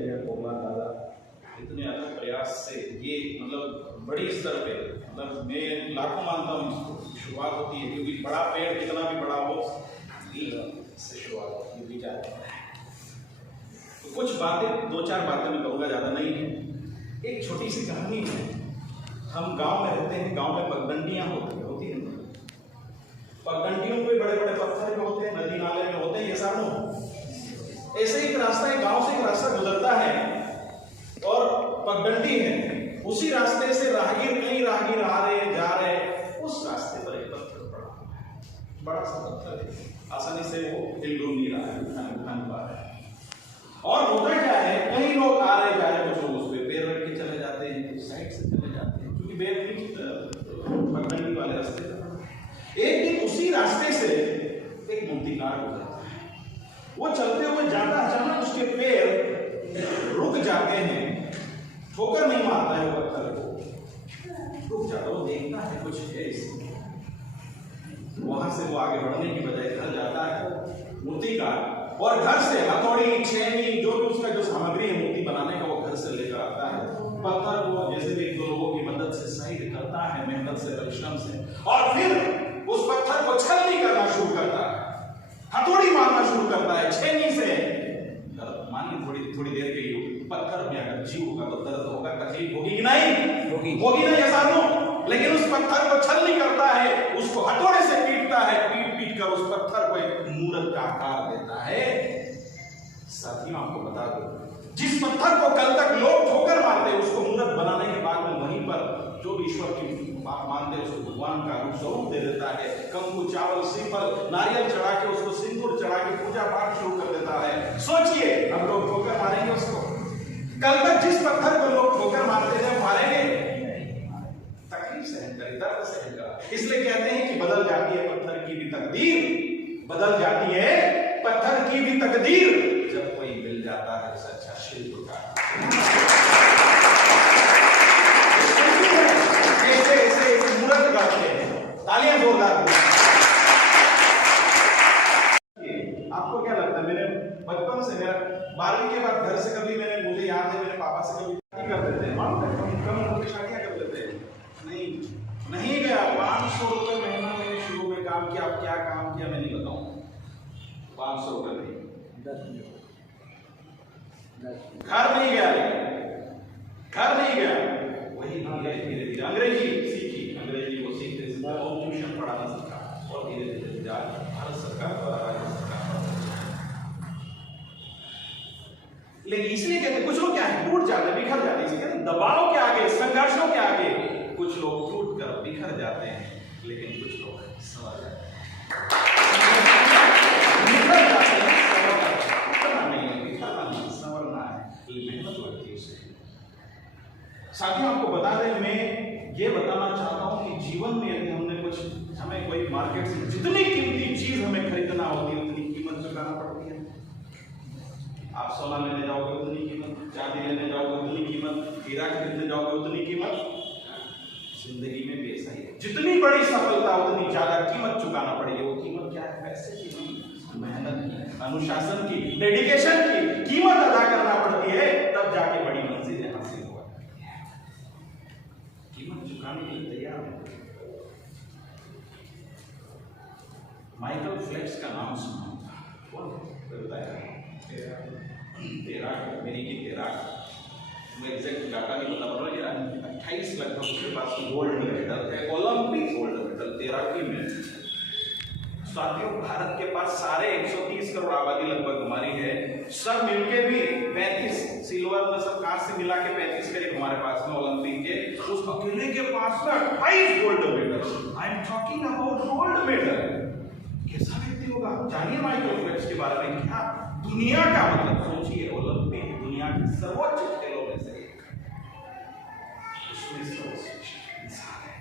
भैया कोमला दादा इतने अथक प्रयास से ये मतलब बड़ी स्तर पे मतलब मैं लाखों मानता हूँ इसको शुरुआत होती है, क्योंकि बड़ा पेड़ कितना भी बड़ा हो से शुरुआत होती है, विचार तो कुछ बातें, दो चार बातें मैं कहूँगा, ज़्यादा नहीं है। एक छोटी सी कहानी है। हम गांव में रहते हैं, गांव में पगडंडियाँ होती हैं। पगडंडियों पे बड़े बड़े पत्थर जो होते हैं नदी नाले में होते हैं, ये सामने ऐसे ही एक रास्ता है, गांव से एक रास्ता गुजरता है और पगडंडी है। उसी रास्ते से राहगीर, कई राहगीर आ रहे जा रहे, उस रास्ते पर एक पत्थर पड़ा हुआ है, बड़ा सा पत्थर है, आसानी से वो हिल डुल नहीं रहा है, उठाने पा रहा है। और होता क्या है, कई लोग आ रहे जा रहे, कुछ लोग उस पर पैर रख के चले जाते हैं, कुछ साइड से चले जाते हैं, क्योंकि पगडंडी वाले रास्ते। एक दिन उसी रास्ते से एक मूर्तिकार गुजरता है। वो चलते हुए जाता, अचानक उसके पैर रुक जाते हैं, ठोकर नहीं मारता है वो पत्थर को, रुक जाता। वो देखता है कुछ है इसमें। वहां से वो आगे बढ़ने की बजाय घर जाता है मूर्तिकार, और घर से हथौड़ी, छेनी, जो भी उसका जो सामग्री है मूर्ति बनाने का, वो घर से लेकर आता है। पत्थर वो जैसे भी एक दो लोगों की मदद से साइड करता है, मेहनत से, परिश्रम से, और फिर उस पत्थर को छलनी करना शुरू करता है, हथौड़ी मारना शुरू करता है, छेनी से। मानिए थोड़ी देर के लिए पत्थर में अगर जीव होगा तो दर्द होगा, तकलीफ होगी कि नहीं? होगी ना, ये साधो। लेकिन उस पत्थर को छलनी करता है, उसको हथौड़े से पीटता है, पीट कर उस पत्थर को एक मूर्त का आकार देता है। साथियों, आपको बता दो, जिस पत्थर को कल तक लोग ठोकर मारते, उसको मूर्त बनाने के बाद में वहीं पर जो भी ईश्वर की बात मानते हैं उसको भगवान का रूप स्वरूप दे देता है। कंकु, चावल, श्रीफल, नारियल चढ़ा के, उसको सिंदूर चढ़ा के पूजा पाठ शुरू कर देता है। सोचिए, अब लोग ठोकर मारेंगे उसको? कल तक जिस पत्थर को लोग ठोकर मारते थे, मारेंगे? तकलीफ सहन करें, दर्द सहन करें। इसलिए कहते हैं कि बदल जाती है पत्थर की भी तकदीर, बदल जाती है पत्थर की भी तकदीर जब कोई मिल जाता है सच्चा शिल्पकार। तालियां जोरदार। आपको क्या लगता है, मेरे बचपन से, मेरा 12वीं के बाद घर से कभी मुझे याद है मेरे पापा से कभी शादी कर देते हैं, कम उम्र की शादियां कर देते हैं? नहीं गया। 500 रुपए महीना मैंने शुरू में काम किया। अब क्या काम किया मैं नहीं बताऊंगा। 500 रुपए नहीं, घर नहीं गया, घर नहीं गया। वही धीरे धीरे अंग्रेजी सीखी, अंग्रेजी को सीखते और ट्यूशन पढ़ाना सीखा, और धीरे धीरे भारत सरकार द्वारा, राज्य सरकार। लेकिन इसलिए कहते कुछ लोग क्या है, टूट जाते, बिखर जाते, इसलिए दबाव के आगे, संघर्षों के आगे कुछ लोग टूट कर बिखर जाते हैं, लेकिन कुछ लोग संवर जाते हैं। बिखर जाते हैं, संवरना नहीं, बिखरना नहीं, संवरना है, मेहनत लगती है उसे। साथियों, आपको बता दें, मैं ये बताना चाहता हूं कि जीवन में यदि हमने कुछ, हमें कोई मार्केट से जितनी कीमती चीज हमें खरीदना होती है उतनी कीमत चुकाना पड़ती है। आप सोना लेने जाओगे उतनी कीमत, चांदी लेने जाओगे उतनी कीमत, हीरा खरीदने जाओगे उतनी कीमत। जिंदगी में भी ऐसा ही है, जितनी बड़ी सफलता उतनी ज्यादा कीमत चुकाना पड़ेगी। वो कीमत क्या है? पैसे की, मेहनत की, अनुशासन की, डेडिकेशन की कीमत अदा करना पड़ती है, तब जाके बड़ी मंजिलें हासिल हो। कीमत चुकाने के लिए तैयार है। माइकल फेल्प्स का नाम सुना था, कौन बताया? तैराक, अमेरिकी तैराक। मैं एग्जैक्ट डाटा नहीं बता पा रहा हूँ, 28 लगभग उसके पास गोल्ड मेडल है, ओलंपिक गोल्ड मेडल तैराकी में। साथियों, भारत के पास सारे 130 करोड़ आबादी लगभग हमारी है, सब मिलके भी 35 सिल्वर में, सब कांस्य मिला के 35 करीब हमारे पास में ओलंपिक के। उस अकेले के पास में 28 gold medal. I am talking about gold medal. कैसा व्यक्ति होगा? जानिए माइकल फेल्प्स के बारे में। क्या दुनिया का मतलब, सोचिए, ओलंपिक दुनिया के सर्वोच्च खेलों में से एक, उसमें सर्वश्रेष्ठ इंसान है।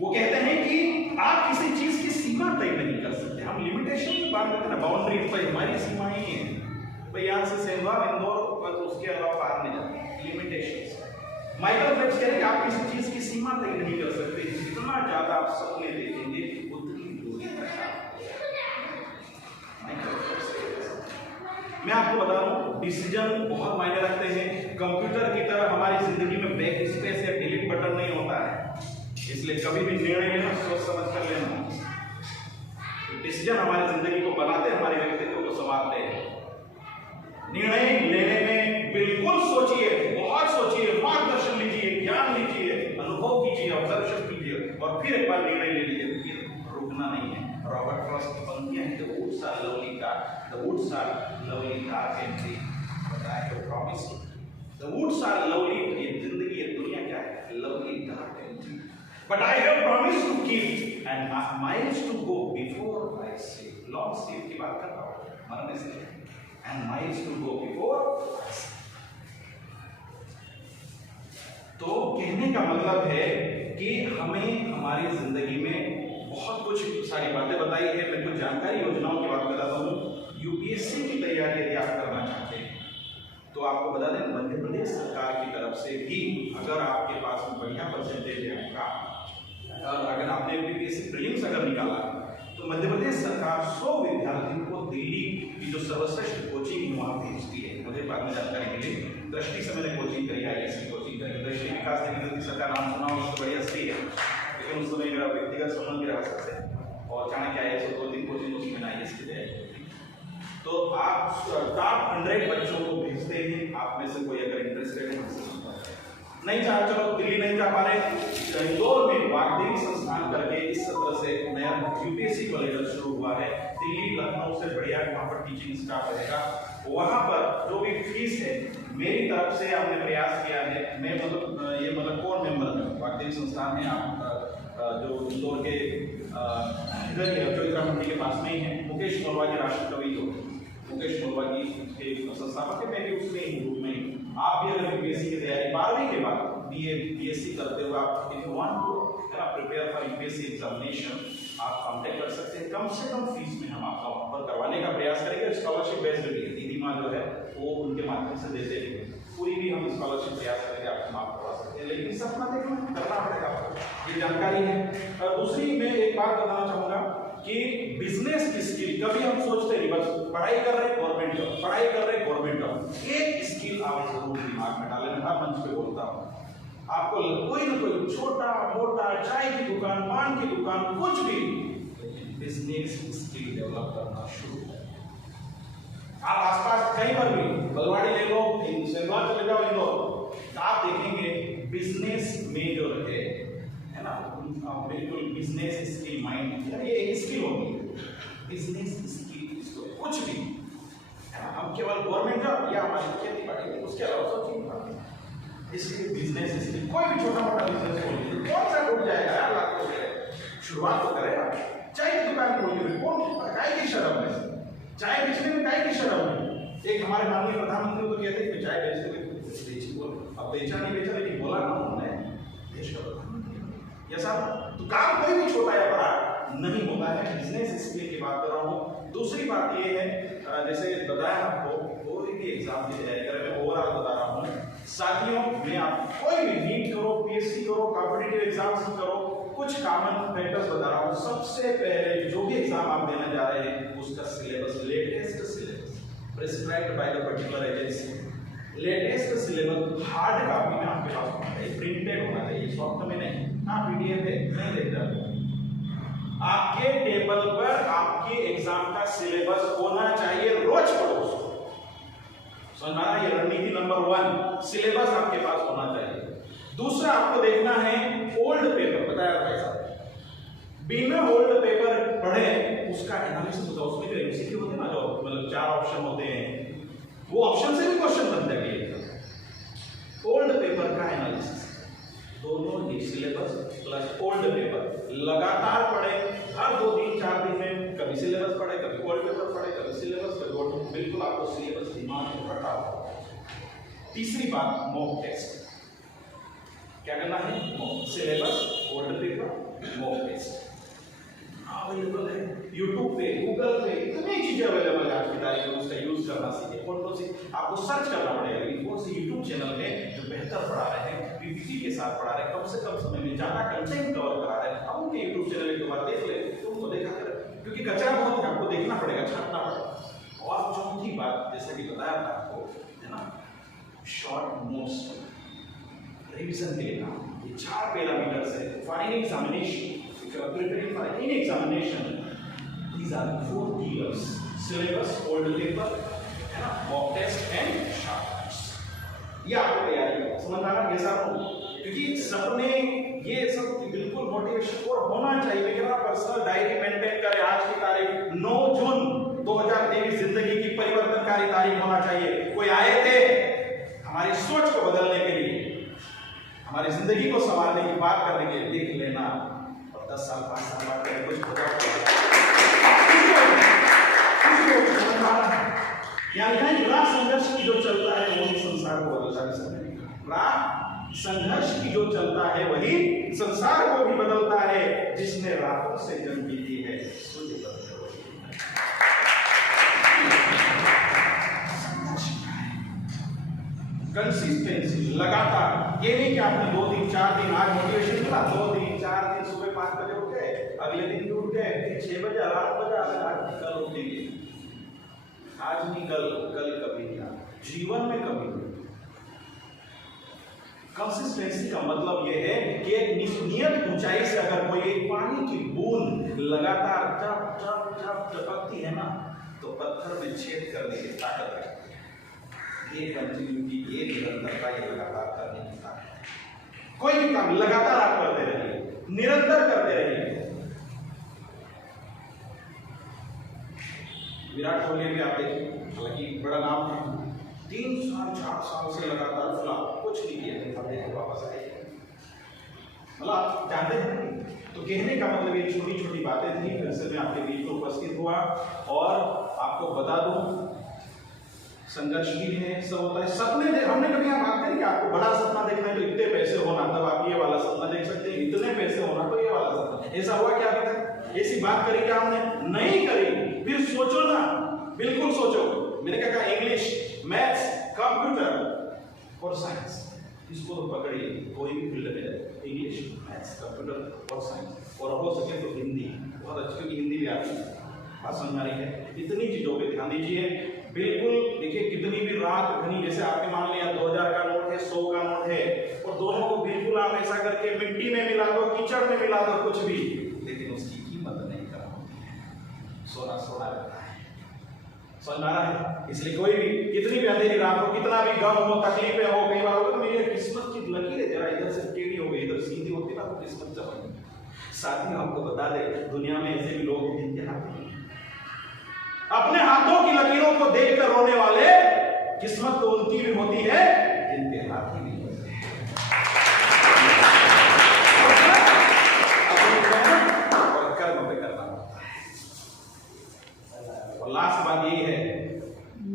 वो कहते हैं कि आप किसी चीज की सीमा तय नहीं कर सकते। हम लिमिटेशन की बात करते हैं ना, बाउंड्री पर हमारी सीमाएं हैं भाई, यहां से सेंधवा, इंदौर, बस उसके अलावा पार नहीं जाते, लिमिटेशन। माइकल फेल्प्स कह रहे हैं कि आप किसी चीज की सीमा तय नहीं कर सकते, जितना ज्यादा आप सपने देखेंगे उतनी दूरी तक आप। माइकल फेल्प्स मैं आपको बता रहा हूँ डिसीजन बहुत मायने रखते हैं। कंप्यूटर की तरह हमारी जिंदगी में बैक स्पेस या डिलीट बटन नहीं होता है, इसलिए कभी भी निर्णय लेना सोच समझ कर लेना। डिसीजन हमारी जिंदगी को बनाते, हमारे व्यक्तित्व को संवारते हैं। निर्णय लेने में बिल्कुल सोचिए, बहुत सोचिए, मार्गदर्शन लीजिए, ज्ञान लीजिए, अनुभव कीजिए, ऑब्जर्वेशन कीजिए और फिर एक बार निर्णय ले लीजिए। फिर रुकना नहीं है। रॉबर्ट फ्रॉस्ट की पंक्तियां हैं, the woods are lovely dark, the woods are lovely dark and green, but I have promised you, the woods are lovely, ये जिंदगी ये दुनिया क्या है, lovely dark and green, but I have promised to keep and miles to go before I say. Long sleep की बात कर रहा हूं, मरने से and miles to go before I से। तो कहने का मतलब है कि हमें हमारी जिंदगी में बहुत कुछ सारी बातें बताई है। मैं कुछ जानकारी योजनाओं की बात बताता हूँ। यूपीएससी की तैयारी यदि आप करना चाहते हैं तो आपको बता दें मध्य प्रदेश सरकार की तरफ से भी, अगर आपके पास में बढ़िया परसेंटेज है आपका, और अगर आपने यूपीएससी प्रीलिम्स अगर निकाला तो मध्य प्रदेश सरकार 100 विद्यार्थियों को दिल्ली की जो सर्वश्रेष्ठ कोचिंग वहाँ भेजती है। मुझे बाद में जानकारी मिली, दृष्टि से मैंने कोचिंग करी, IAS की कोचिंग करी। दृष्टि विकास निधि की सरकार नाम सुना हो, उससे बढ़िया स्त्री है, लेकिन उस समय मेरा व्यक्तिगत संबंध भी रह सकते हैं और चाणक्य IAS और 2 दिन कोचिंग उसमें IAS की तैयारी। तो आप टॉप 100 बच्चों को भेजते हैं। आप में से कोई अगर इंटरेस्टेड है, नहीं चाहे चलो दिल्ली नहीं जा पा रहे, इंदौर में वाग्देवी संस्थान करके इस सत्र से नया यूपीएससी कॉलेज शुरू हुआ है। दिल्ली लखनऊ से बढ़िया वहाँ पर टीचिंग स्टाफ रहेगा। वहाँ पर जो भी फीस है मेरी तरफ से हमने प्रयास किया है। मैं ये कोर मेंबर में वाग्देवी संस्थान है, आप जो इंदौर के इधर ही चौधरा मंडी के पास में ही है। मुकेश मोरवा जी राष्ट्र कवि जो मुकेश मोरवा जी संस्थापक है, मैं भी उसमें ही ग्रुप में। आप भी अगर यूपीएससी की तैयारी 12वीं के बाद बीए बीएससी करते हुए आप if you want to prepare for UPSC examination, आप कांटेक्ट कर सकते हैं। कम से कम फीस में हम आपका वहाँ पर करवाने का प्रयास करेंगे। स्कॉलरशिप बेस्ड भी है, दीदी माँ जो है वो उनके माध्यम से देते हैं, पूरी भी हम स्कॉलरशिप प्रयास करके आपको माफ करवा सकते हैं। लेकिन सपना देखना करना पड़ेगा आपको, ये जानकारी है। और दूसरी मैं एक बात बताना चाहूँगा कि बिजनेस की स्किल कभी हम सोचते नहीं, बस पढ़ाई कर रहे गवर्नमेंट जॉब, पढ़ाई कर रहे गवर्नमेंट जॉब। एक स्किल आप जरूर दिमाग में डालें। मैं हर मंच पे बोलता हूँ, आपको कोई ना कोई छोटा मोटा चाय की दुकान, पान की दुकान, कुछ भी बिजनेस स्किल डेवलप करना शुरू करें। आप आसपास कहीं पर भी बलवाड़ी ले लो, सिंगला चले जाओ इंदौर, आप देखेंगे बिजनेस में जो रहे है ना, बिल्कुल बिजनेस स्किल माइंड, ये एक स्किल होगी बिजनेस स्किल। इसको कुछ भी है ना, हम केवल गवर्नमेंट जॉब या हमारी खेती बाड़ी उसके अलावा सोचिए इसलिए बिजनेस स्किल। कोई भी छोटा मोटा बिजनेस खोलिए, कौन सा टूट जाएगा यार, लाख रुपए शुरुआत तो करेगा। चाय की दुकान खोलिए, कौन काय की शर्म है, चाय बेचने में काय की शर्म है। एक हमारे माननीय प्रधानमंत्री तो कहते हैं कि चाय बेचते अब बेचा नहीं बेचा, लेकिन बोला ना उन्होंने देश का प्रधानमंत्री। यस साहब, तो काम कोई भी छोटा या बड़ा नहीं होता है। बिजनेस स्किल की बात कर रहा हूँ। दूसरी बात ये है, जैसे बताया आपको, कोई भी एग्जाम की तैयारी करें, मैं ओवरऑल बता रहा हूँ साथियों। मैं आप कोई भी नीट करो, पीएससी करो, कॉम्पिटिटिव एग्जाम्स करो, कुछ कॉमन फैक्टर्स बता रहा हूँ। सबसे पहले जो भी एग्जाम आप देने जा रहे हैं उसका syllabus, latest syllabus prescribed by the particular agency, latest syllabus hard copy में आपके पास होना चाहिए, प्रिंटेड होना चाहिए, सॉफ्ट में नहीं। हाँ पीडीएफ है, नहीं देखता आपके टेबल पर आपके एग्जाम का सिलेबस होना चाहिए, रोज पढ़ो उसको। समझ ये रणनीति नंबर 1, सिलेबस आपके पास होना चाहिए। दूसरा आपको देखना है ओल्ड पेपर, बताया भाई साहब, बिना ओल्ड पेपर पढ़े उसका एनालिसिस होता है। उसमें जो एमसीक्यू होते हैं ना, जो मतलब 4 ऑप्शन होते हैं, वो ऑप्शन से भी क्वेश्चन बनता है। ओल्ड पेपर का एनालिसिस, दोनों ही सिलेबस प्लस ओल्ड पेपर लगातार पढ़े। हर 2 दिन 4 दिन में कभी सिलेबस पढ़े, कभी ओल्ड पेपर पढ़े, कभी सिलेबस, कभी ओल्ड। बिल्कुल आपको सिलेबस दिमाग में रखा हो। तीसरी बात, मॉक टेस्ट। क्या करना है? Mock syllabus, old paper, mock test available है यूट्यूब पे, गूगल पे, इतनी चीजें अवेलेबल है आज की तारीख में। उसका यूज करना सीखिए। कौन सी आपको सर्च करना पड़ेगा कि कौन सी यूट्यूब चैनल है जो बेहतर पढ़ा रहे हैं, पीपीटी के साथ पढ़ा रहे हैं, कम से कम समय में ज्यादा कंटेंट कवर करा रहे हैं। हम उनके यूट्यूब चैनल के बाद देख ले, तुम तो देखा कर, क्योंकि कचरा बहुत है, आपको देखना पड़ेगा, छांटना पड़ेगा। और चौथी बात जैसे कि बताया था आपको, है ना, शॉर्ट नोट्स रिवीजन के लिए ना ये 4 पैरामीटर्स है for any examination. If you are preparing for any examination, these are 4 pillars: syllabus, old paper, है ना, mock test and short notes। ये आपको तैयारी करना, समझ आ रहा है? ये सब क्योंकि सबने ये सब बिल्कुल मोटिवेशन और होना चाहिए। मेरा पर्सनल डायरी मेंटेन करें, आज की तारीख 9 जून 2023 जिंदगी की परिवर्तनकारी तारीख होना चाहिए। कोई आए थे हमारी सोच को बदलने के लिए, हमारी जिंदगी को संवारने की बात करने के लिए, देख लेना और 10 साल 5 साल बाद कुछ हो जाएगा। राह संघर्ष की जो चलता है वही संसार को बदलता है। राह संघर्ष की जो चलता है वही संसार को भी बदलता है। जिसने रातों से जंग जीती है सूर्य बदल। कंसिस्टेंसी, लगातार। ये नहीं कि आपने 2 दिन 4 दिन आज मोटिवेशन मिला, 2 दिन 4 दिन सुबह 5 बजे उठे, अगले दिन भी उठ गए, फिर 6 बजे 8 बजे आज कल उठेंगे, आज नहीं कल कभी नहीं, जीवन में कभी नहीं। कंसिस्टेंसी का मतलब यह है कि एक नियत ऊंचाई से अगर कोई एक पानी की बूंद लगातार टप टप टप टपकती है ना, तो पत्थर में छेद करने की ताकत है। ये कंटिन्यूटी, ये निरंतरता, ये लगातार करने की ताकत। कोई भी काम लगातार आप करते रहिए, निरंतर करते रहिए। विराट कोहली भी आप देखिए, हालांकि बड़ा नाम है, 3 साल 4 साल से लगातार फुला कुछ नहीं किया, देखो वापस आए। मतलब आप जानते हैं, तो कहने का मतलब ये छोटी छोटी बातें थी। फिर से मैं आपके बीच में उपस्थित हुआ और आपको बता दूं, संघर्ष भी है, सब होता है। सपने हमने कभी यहाँ बात करी कि आपको बड़ा सपना देखना है तो इतने पैसे होना, तब आप ये वाला सपना देख सकते हैं, इतने पैसे होना तो ये वाला सपना। ऐसा हुआ क्या अभी तक? ऐसी बात करी क्या हमने? नहीं करी। फिर सोचो ना, बिल्कुल सोचो। मैंने क्या कहा? इंग्लिश, मैथ्स, कंप्यूटर और साइंस, इसको तो पकड़िए। कोई भी फील्ड में इंग्लिश, मैथ्स, कंप्यूटर और साइंस, और हो सके तो हिंदी बहुत अच्छी, क्योंकि हिंदी भी आती है, बात समझ आ रही है। इतनी चीजों पे ध्यान दीजिए। बिल्कुल देखिए, कितनी भी रात घनी, जैसे आपने मान लिया 2000 का नोट है, 100 का नोट है, और दोनों को बिल्कुल आप ऐसा करके मिट्टी में मिला दो, कीचड़ में मिला दो, कुछ भी, लेकिन उसकी कीमत नहीं कम होती है। सोना सोना रहता है, समझ आ रहा है? इसलिए कोई भी, कितनी भी अंधेरी रात हो, कितना भी गम हो, तकलीफें हो, कई बार होता है मेरी किस्मत की लकीरें जरा इधर से टेढ़ी हो गई, इधर सीधी होती ना तो किस्मत चमक। साथ ही आपको बता दे, दुनिया में ऐसे भी लोग हैं जिनके हाथ अपने हाथों की लकीरों को देखकर रोने वाले, किस्मत तो उनकी भी होती है जिनके हाथ ही नहीं होते हैं। और कर्म पे करना पड़ता है। और लास्ट बात यही है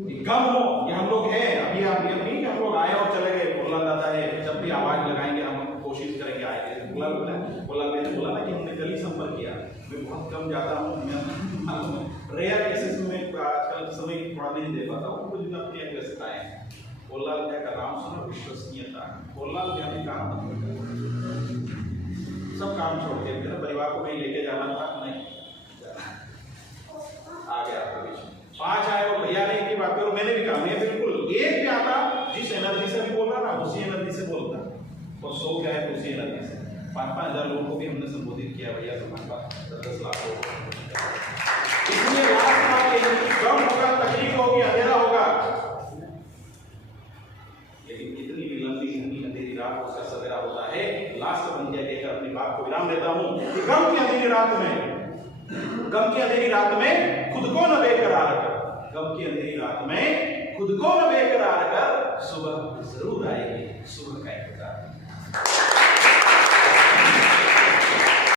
कि गम हो, ये हम लोग हैं अभी, आप ये नहीं कि हम लोग आए और चले गए। बोला जाता है जब भी आवाज लगाएंगे हम कोशिश करेंगे आएंगे। बोला मैंने बोला ना कि हमने गली संपर्क किया, मैं बहुत कम जाता हूँ, रेयर केसेस में आजकल समय थोड़ा नहीं दे पाता हूँ, कुछ अपनी व्यस्तताएं हैं। बोला क्या कर रहा हूँ, सुनो विश्वसनीयता। बोला मैंने काम सब काम छोड़ के, मेरे परिवार को कहीं लेके जाना था, नहीं आ गया आपके बीच में। 5 आए और भैया ने की बात करो, मैंने भी कहा, मैं बिल्कुल एक भी आता जिस एनर्जी से भी बोल रहा ना उसी एनर्जी से बोलता, और 100 क्या है उसी एनर्जी से। 5-5 हजार लोगों को भी हमने संबोधित किया, भैया तुम्हारे पास 10-10 लाख लोग। इसलिए लास्ट बात ये है कि गम होगा, तकलीफ होगी, अंधेरा होगा, लेकिन कितनी भी लंबी घनी अंधेरी रात उसका सवेरा होता है। लास्ट पंक्ति कहकर अपनी बात को विराम देता हूं कि गम की अंधेरी रात में खुद को न बेकरार कर, गम की अंधेरी रात में खुद को न बेकरार कर, सुबह जरूर आएगी, सुबह का इंतजार।